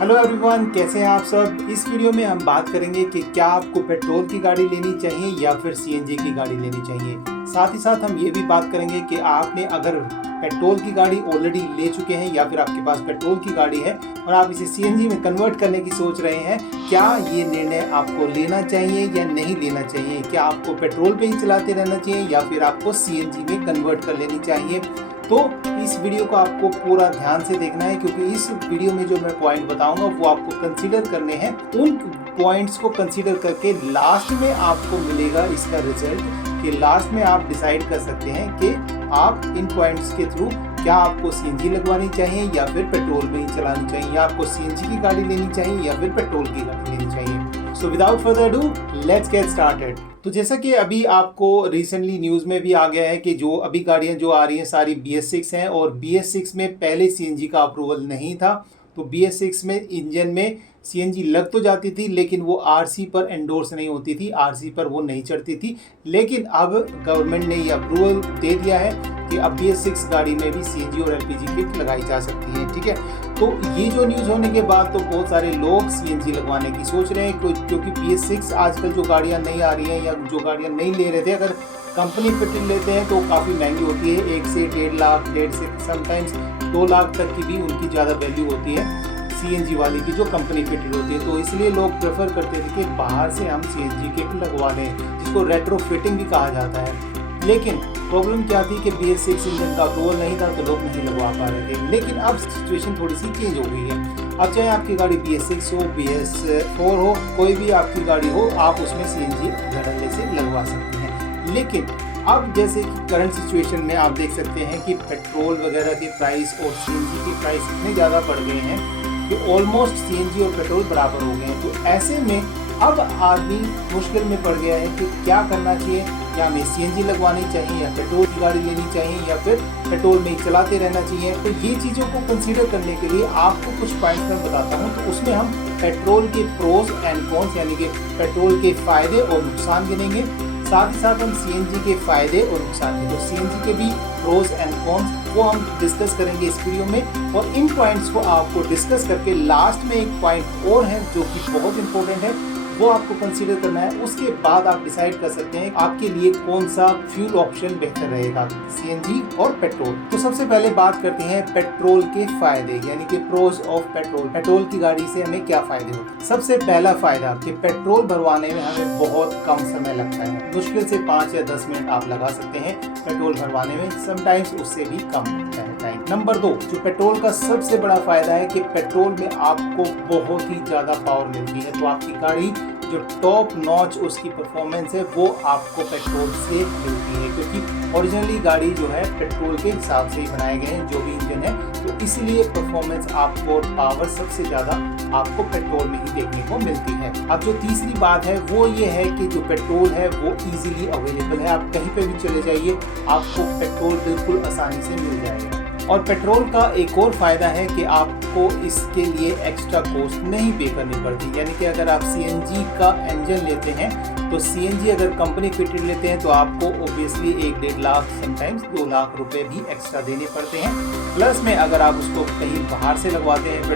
Hello everyone, कैसे हैं आप सब। इस वीडियो में हम बात करेंगे कि क्या आपको पेट्रोल की गाड़ी लेनी चाहिए या फिर सीएनजी की गाड़ी लेनी चाहिए। साथ ही साथ हम ये भी बात करेंगे कि आपने अगर पेट्रोल की गाड़ी ऑलरेडी ले चुके हैं या फिर आपके पास पेट्रोल की गाड़ी है और आप इसे सीएनजी में कन्वर्ट करने की सोच रहे हैं, क्या ये निर्णय आपको लेना चाहिए या नहीं लेना चाहिए। क्या आपको पेट्रोल पे ही चलाते रहना चाहिए या फिर आपको सीएनजी में कन्वर्ट कर लेनी चाहिए। तो इस वीडियो को आपको पूरा ध्यान से देखना है, क्योंकि इस वीडियो में जो मैं पॉइंट बताऊंगा वो आपको कंसीडर करने हैं। उन पॉइंट्स को कंसीडर करके लास्ट में आपको मिलेगा इसका रिजल्ट, कि लास्ट में आप डिसाइड कर सकते हैं कि आप इन पॉइंट्स के थ्रू क्या आपको सीएनजी लगवानी चाहिए या फिर पेट्रोल में ही चलानी चाहिए, या आपको सीएनजी की गाड़ी लेनी चाहिए या फिर पेट्रोल की गाड़ी लेनी चाहिए। So without further do let's get started. तो जैसा कि अभी आपको रिसेंटली न्यूज़ में भी आ गया है कि जो अभी गाड़ियां जो आ रही हैं सारी BS6 हैं, और BS6 में पहले सीएनजी का अप्रूवल नहीं था। तो BS6 में इंजन में सीएनजी लग तो जाती थी, लेकिन वो आरसी पर एंडोर्स नहीं होती थी, आरसी पर वो नहीं चढ़ती थी। लेकिन अब गवर्नमेंट ने ये अप्रूवल दे दिया है कि अब BS6 गाड़ी में भी सीएनजी और एलपीजी किट लगाई जा सकती है। ठीक है, तो ये जो न्यूज़ होने के बाद तो बहुत सारे लोग सीएनजी लगवाने की सोच रहे हैं, क्योंकि BS6 आजकल जो गाड़ियाँ नहीं आ रही हैं या जो गाड़ियाँ नहीं ले रहे थे, अगर कंपनी फिटेड लेते हैं तो काफ़ी महंगी होती है। 1 से 1.5 लाख, 1.5 से समटाइम्स 2 लाख तक की भी उनकी ज़्यादा वैल्यू होती है सीएनजी वाली की, जो कंपनी फिटेड होती है। तो इसलिए लोग प्रेफर करते थे कि बाहर से हम सीएनजी किट लगवा लें, जिसको रेट्रोफिटिंग भी कहा जाता है। लेकिन प्रॉब्लम क्या थी कि BS6 इंजन का अप्रूवल नहीं था, तो लोग नहीं लगवा पा रहे थे। लेकिन अब सिचुएशन थोड़ी सी चेंज हो गई है। अब चाहे आपकी गाड़ी BS6 हो, BS4 हो, कोई भी आपकी गाड़ी हो, आप उसमें सीएनजी धड़ल्ले से लगवा सकते हैं। लेकिन अब जैसे कि करंट सिचुएशन में आप देख सकते हैं कि पेट्रोल वगैरह की प्राइस और सीएनजी की प्राइस इतने ज़्यादा बढ़ गए हैं कि ऑलमोस्ट सीएनजी और पेट्रोल बराबर हो गए हैं। तो ऐसे में अब आदमी मुश्किल में पड़ गया है कि क्या करना चाहिए, क्या हमें सीएनजी लगवानी चाहिए या पेट्रोल की गाड़ी लेनी चाहिए या फिर पेट्रोल में ही चलाते रहना चाहिए। तो ये चीज़ों को कंसीडर करने के लिए आपको कुछ पॉइंट्स मैं बताता हूँ। तो उसमें हम पेट्रोल के प्रोज एंड कॉन्स, यानी कि पेट्रोल के फ़ायदे और नुकसान गिनेंगे। साथ ही साथ हम सीएनजी के फ़ायदे और नुकसान के, तो सीएनजी के भी प्रोज एंड कॉन्स वो हम डिस्कस करेंगे इस वीडियो में। और इन पॉइंट्स को आपको डिस्कस करके लास्ट में एक पॉइंट और है जो कि बहुत इंपॉर्टेंट है, वो आपको कंसीडर करना है। उसके बाद आप डिसाइड कर सकते हैं आपके लिए कौन सा फ्यूल ऑप्शन बेहतर रहेगा, सीएनजी और पेट्रोल। तो सबसे पहले बात करते हैं पेट्रोल के फायदे, यानी कि प्रोज ऑफ पेट्रोल। पेट्रोल की गाड़ी से हमें क्या फायदे होते हैं। सबसे पहला फायदा कि पेट्रोल भरवाने में हमें बहुत कम समय लगता है, मुश्किल से 5 या 10 मिनट आप लगा सकते हैं पेट्रोल भरवाने में, समटाइम्स उससे भी कम लगता है टाइम। नंबर 2, जो पेट्रोल का सबसे बड़ा फायदा है कि पेट्रोल में आपको बहुत ही ज्यादा पावर मिलती है। तो आपकी गाड़ी जो टॉप नॉच उसकी परफॉर्मेंस है वो आपको पेट्रोल से मिलती है, क्योंकि ओरिजिनली गाड़ी जो है पेट्रोल के हिसाब से ही बनाए गए हैं जो भी इंजन है। तो इसलिए परफॉर्मेंस आपको पावर सबसे ज़्यादा आपको पेट्रोल में ही देखने को मिलती है। अब जो तीसरी बात है वो ये है कि जो पेट्रोल है वो इजीली अवेलेबल है। आप कहीं पे भी चले जाइए, आपको पेट्रोल बिल्कुल आसानी से मिल जाएगा। और पेट्रोल का एक और फायदा है कि आपको इसके लिए एक्स्ट्रा कॉस्ट नहीं पे करनी पड़ती, यानी कि अगर आप सीएनजी का इंजन लेते हैं तो सीएनजी अगर कंपनी फिटेड लेते हैं तो आपको ऑब्वियसली 1-1.5 लाख, समटाइम्स 2 लाख रुपए भी एक्स्ट्रा देने पड़ते हैं। प्लस में अगर आप उसको कहीं बाहर से लगवाते हैं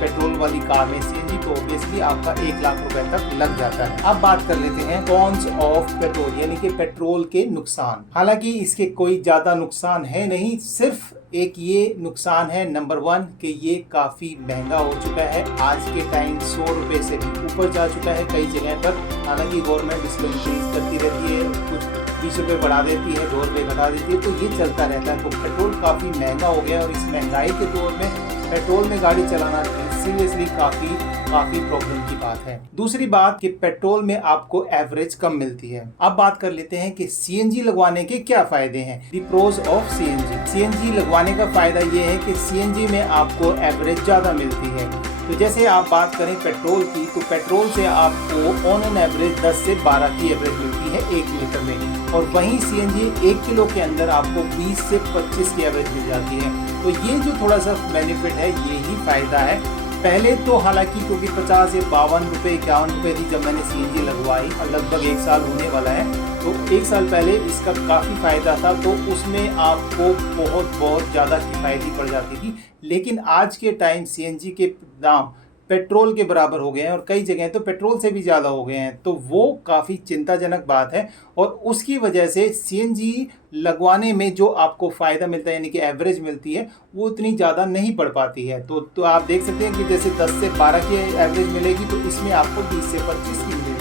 पेट्रोल वाली कार में सीएनजी, तो ऑब्वियसली आपका 1 लाख रुपए तक लग जाता है। अब बात कर लेते हैं कॉन्स ऑफ पेट्रोल, यानी कि पेट्रोल के नुकसान। हालांकि इसके कोई ज्यादा नुकसान है नहीं, सिर्फ एक ये नुकसान है नंबर 1 कि ये काफ़ी महंगा हो चुका है। आज के टाइम 100 रुपये से भी ऊपर जा चुका है कई जगह पर। हालांकि गवर्नमेंट इसको इंक्रीज करती रहती है, कुछ 20 रुपये बढ़ा देती है, 2 रुपये घटा देती है, तो ये चलता रहता है। तो पेट्रोल काफ़ी महंगा हो गया है, और इस महंगाई के दौर में पेट्रोल में गाड़ी चलाना सीरियसली काफ़ी प्रॉब्लम की बात है। दूसरी बात कि पेट्रोल में आपको एवरेज कम मिलती है। अब बात कर लेते हैं कि सीएनजी लगवाने के क्या फायदे हैं, दी प्रोज ऑफ सीएनजी। सीएनजी लगवाने का फायदा ये है कि सीएनजी में आपको एवरेज ज़्यादा मिलती है। तो जैसे आप बात करें पेट्रोल की, तो पेट्रोल से आपको ऑन एन एवरेज 10 से 12 की एवरेज मिलती है 1 लीटर में, और वहीं सीएनजी 1 किलो के अंदर आपको 20 से 25 की एवरेज मिल जाती है। तो ये जो थोड़ा सा बेनिफिट है, ये ही फायदा है। पहले तो हालांकि क्योंकि 50 से 52 रुपये 51 रुपये थी जब मैंने सीएनजी लगवाई, और लगभग 1 साल होने वाला है, तो 1 साल पहले इसका काफ़ी फ़ायदा था, तो उसमें आपको बहुत ज़्यादा किफ़ायती पड़ जाती थी। लेकिन आज के टाइम सीएनजी के दाम पेट्रोल के बराबर हो गए हैं और कई जगह तो पेट्रोल से भी ज़्यादा हो गए हैं, तो वो काफ़ी चिंताजनक बात है। और उसकी वजह से सीएनजी लगवाने में जो आपको फ़ायदा मिलता है यानी कि एवरेज मिलती है, वो उतनी ज़्यादा नहीं पड़ पाती है। तो आप देख सकते हैं कि जैसे 10 से 12 की एवरेज मिलेगी, तो इसमें आपको 20 से 25 की मिलेगी।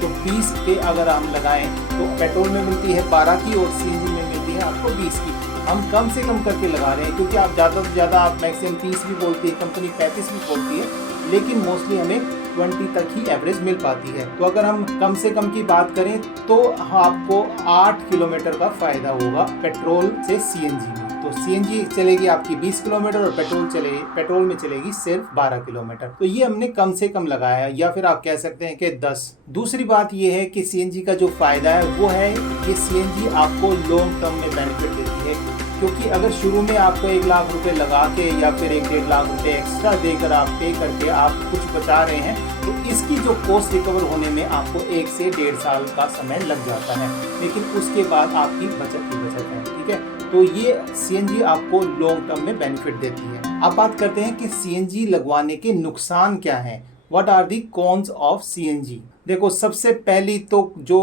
तो 20 पे अगर हम लगाएं तो पेट्रोल में मिलती है 12 की और सीएनजी में मिलती है आपको 20 की। हम कम से कम करके लगा रहे हैं, क्योंकि आप ज़्यादा से ज़्यादा आप मैक्सिमम 30 भी बोलती है कंपनी, 35 भी बोलती है, लेकिन मोस्टली हमें 20 तक ही एवरेज मिल पाती है। तो अगर हम कम से कम की बात करें तो आपको 8 किलोमीटर का फ़ायदा होगा पेट्रोल से सीएनजी में। तो सीएनजी चलेगी आपकी 20 किलोमीटर और पेट्रोल में चलेगी सिर्फ 12 किलोमीटर। तो ये हमने कम से कम लगाया है, या फिर आप कह सकते हैं कि 10। दूसरी बात ये है कि सीएनजी का जो फ़ायदा है वो है कि सीएनजी आपको लॉन्ग टर्म में बेनिफिट देती है। क्योंकि अगर शुरू में आपको 1 लाख रुपए लगा के या फिर 1-1.5 लाख रुपए एक्स्ट्रा देकर आप पे करके आप कुछ बचा रहे हैं, तो इसकी जो कॉस्ट रिकवर होने में आपको 1 से 1.5 साल का समय लग जाता है। लेकिन उसके बाद आपकी बचत ही बचत है, ठीक है। तो ये सीएनजी आपको लॉन्ग टर्म में बेनिफिट देती है। अब बात करते हैं कि सीएनजी लगवाने के नुकसान क्या हैं। What are the cons of CNG. देखो, सबसे पहली तो जो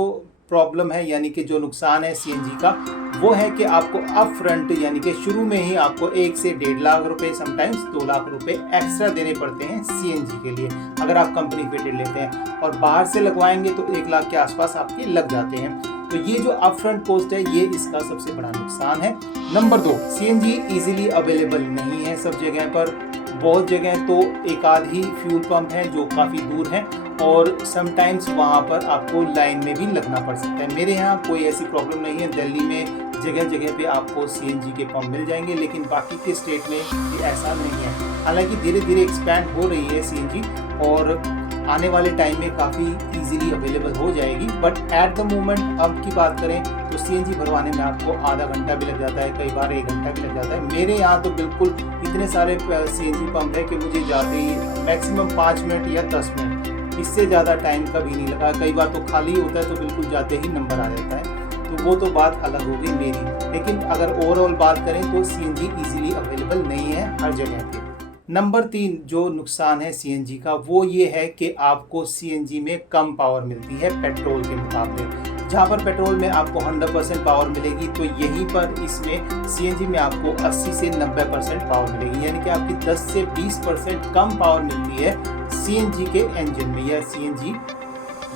प्रॉब्लम है यानी कि जो नुकसान है सीएनजी का, वो है कि आपको अप फ्रंट यानी कि शुरू में ही आपको 1 से 1.5 लाख रुपए, समटाइम्स 2 लाख रुपए एक्स्ट्रा देने पड़ते हैं सीएनजी के लिए, अगर आप कंपनी फिटेड लेते हैं। और बाहर से लगवाएंगे तो 1 लाख के आसपास आपके लग जाते हैं। तो ये जो अप फ्रंट कॉस्ट है, ये इसका सबसे बड़ा नुकसान है। नंबर 2, सीएनजी इजीली अवेलेबल नहीं है सब जगह पर। बहुत जगह तो एक आध ही फ्यूल पंप है जो काफ़ी दूर है, और समटाइम्स वहाँ पर आपको लाइन में भी लगना पड़ सकता है। मेरे यहाँ कोई ऐसी प्रॉब्लम नहीं है। दिल्ली में जगह जगह पे आपको सीएनजी के पंप मिल जाएंगे, लेकिन बाकी के स्टेट में ये ऐसा नहीं है। हालांकि धीरे धीरे एक्सपैंड हो रही है सीएनजी और आने वाले टाइम में काफ़ी इजीली अवेलेबल हो जाएगी। बट एट द मोमेंट अब की बात करें तो सीएनजी भरवाने में आपको आधा घंटा भी लग जाता है, कई बार 1 घंटा भी लग जाता है। मेरे यहाँ तो बिल्कुल इतने सारे सीएनजी पंप है कि मुझे जाते ही मैक्सिमम 5 मिनट या 10 मिनट, इससे ज़्यादा टाइम कभी नहीं लगा। कई बार तो खाली होता है तो बिल्कुल जाते ही नंबर आ जाता है। तो वो तो बात अलग हो गई मेरी। लेकिन अगर ओवरऑल बात करें तो सीएनजी इजीली अवेलेबल नहीं है हर जगह पे। नंबर 3 जो नुकसान है सीएनजी का, वो ये है कि आपको सीएनजी में कम पावर मिलती है पेट्रोल के मुकाबले। जहाँ पर पेट्रोल में आपको 100% पावर मिलेगी, तो यहीं पर इसमें सीएनजी में आपको 80 से 90% पावर मिलेगी। यानी कि आपकी 10 से 20% कम पावर मिलती है सीएनजी के इंजन में या सीएनजी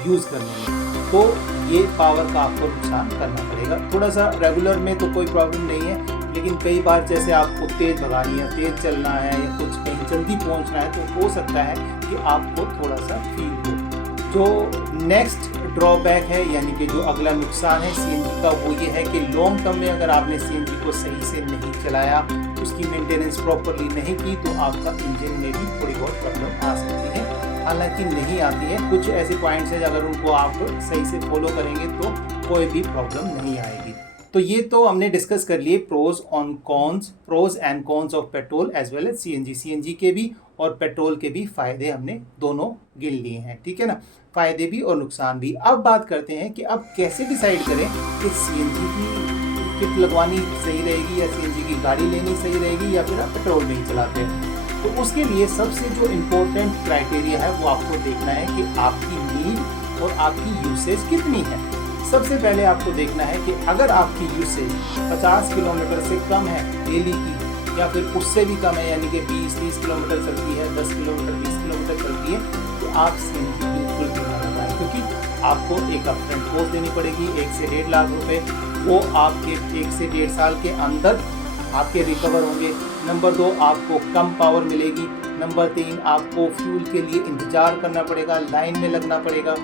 यूज़ करने में। तो ये पावर का आपको नुकसान करना पड़ेगा। थोड़ा सा रेगुलर में तो कोई प्रॉब्लम नहीं है, लेकिन कई बार जैसे आपको तेज़ भगानी है, तेज़ चलना है या कुछ कहीं जल्दी पहुंचना है, तो हो सकता है कि आपको थोड़ा सा फील हो। जो नेक्स्ट ड्रॉबैक है यानी कि जो अगला नुकसान है सीएनजी का, वो ये है कि लॉन्ग टर्म में अगर आपने सीएनजी को सही से नहीं चलाया, उसकी मेंटेनेंस प्रॉपरली नहीं की, तो आपका इंजन में भी थोड़ी बहुत प्रॉब्लम आ सकती है। हालांकि नहीं आती है, कुछ ऐसे पॉइंट्स हैं अगर उनको आप सही से फॉलो करेंगे तो कोई भी प्रॉब्लम नहीं आएगी। तो ये तो हमने डिस्कस कर लिए pros and cons of petrol as well as CNG के भी और पेट्रोल के भी फायदे हमने दोनों गिन लिए हैं, ठीक है ना, फायदे भी और नुकसान भी। अब बात करते हैं कि अब कैसे डिसाइड करें कि सीएनजी की किट लगवानी सही रहेगी या सीएनजी की गाड़ी लेनी सही रहेगी या फिर आप पेट्रोल में ही चलाते हैं। तो उसके लिए सबसे जो इम्पोर्टेंट क्राइटेरिया है वो आपको देखना है कि आपकी नीड और आपकी यूसेज कितनी है। सबसे पहले आपको देखना है कि अगर आपकी यूसेज 50 किलोमीटर से कम है डेली की, या फिर उससे भी कम है यानी कि 20-30 किलोमीटर चलती है, 10 किलोमीटर 20 किलोमीटर चलती है, तो आप सीएनजी बिल्कुल भी ना लगाएं, क्योंकि आपको एक अपफ्रंट कॉस्ट देनी पड़ेगी 1 से 1.5 लाख रुपए। वो आपके 1 से 1.5 साल के अंदर आपके रिकवर होंगे। नंबर 2, आपको कम पावर मिलेगी। नंबर 3, आपको फ्यूल के लिए इंतज़ार करना पड़ेगा, लाइन में लगना पड़ेगा।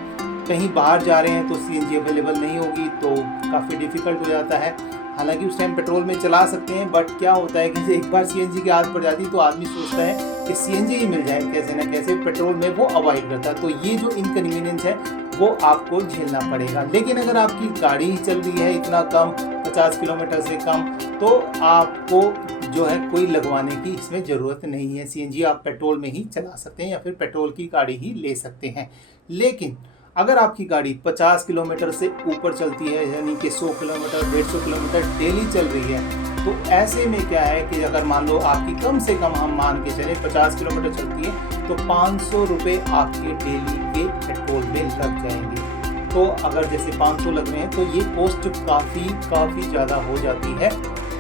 कहीं बाहर जा रहे हैं तो सीएनजी अवेलेबल नहीं होगी तो काफ़ी डिफ़िकल्ट हो जाता है। हालांकि उस टाइम पेट्रोल में चला सकते हैं, बट क्या होता है कि एक बार सीएनजी की आदत पड़ जाती है तो आदमी सोचता है कि सीएनजी ही मिल जाए कैसे ना कैसे, पेट्रोल में वो अवॉइड करता है। तो ये जो इनकन्वीनियंस है वो आपको झेलना पड़ेगा। लेकिन अगर आपकी गाड़ी ही चल रही है इतना कम, 50 किलोमीटर से कम, तो आपको जो है कोई लगवाने की इसमें ज़रूरत नहीं है। सीएनजी आप पेट्रोल में ही चला सकते हैं या फिर पेट्रोल की गाड़ी ही ले सकते हैं। लेकिन अगर आपकी गाड़ी 50 किलोमीटर से ऊपर चलती है, यानी कि 100 किलोमीटर 150 किलोमीटर डेली चल रही है, तो ऐसे में क्या है कि अगर मान लो आपकी कम से कम हम मान के चले 50 किलोमीटर चलती है, तो 500 रुपये आपके डेली के पेट्रोल में लग जाएंगे। तो अगर जैसे 500 लग रहे हैं तो ये कॉस्ट काफ़ी ज़्यादा हो जाती है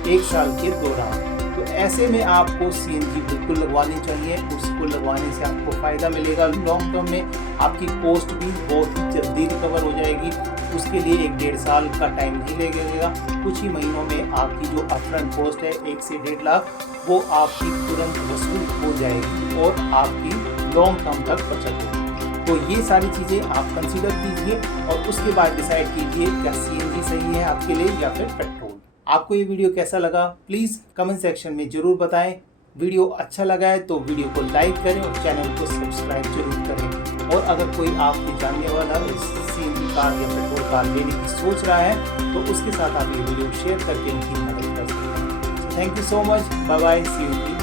एक साल के दौरान। तो ऐसे में आपको सीएनजी बिल्कुल लगवानी चाहिए। उसको लगवाने से आपको फ़ायदा मिलेगा। लॉन्ग टर्म में आपकी कॉस्ट भी बहुत ही जल्दी रिकवर हो जाएगी। उसके लिए 1-1.5 साल का टाइम नहीं लगेगा। कुछ ही महीनों में आपकी जो अपफ्रंट कॉस्ट है 1 से 1.5 लाख, वो आपकी तुरंत वसूल हो जाएगी और आपकी लॉन्ग टर्म तक बचत होगी। तो ये सारी चीज़ें आप कंसीडर कीजिए और उसके बाद डिसाइड कीजिए क्या सीएनजी सही है आपके लिए या फिर पेट्रोल। आपको ये वीडियो कैसा लगा प्लीज़ कमेंट सेक्शन में ज़रूर बताएं। वीडियो अच्छा लगा है तो वीडियो को लाइक करें और चैनल को सब्सक्राइब जरूर करें। और अगर कोई आपके जानने वाला सीएनजी कार या पेट्रोल कार लेने की सोच रहा है तो उसके साथ आप ये वीडियो शेयर करके उनकी मदद कर सकते हैं। Thank you so much. Bye bye, see you.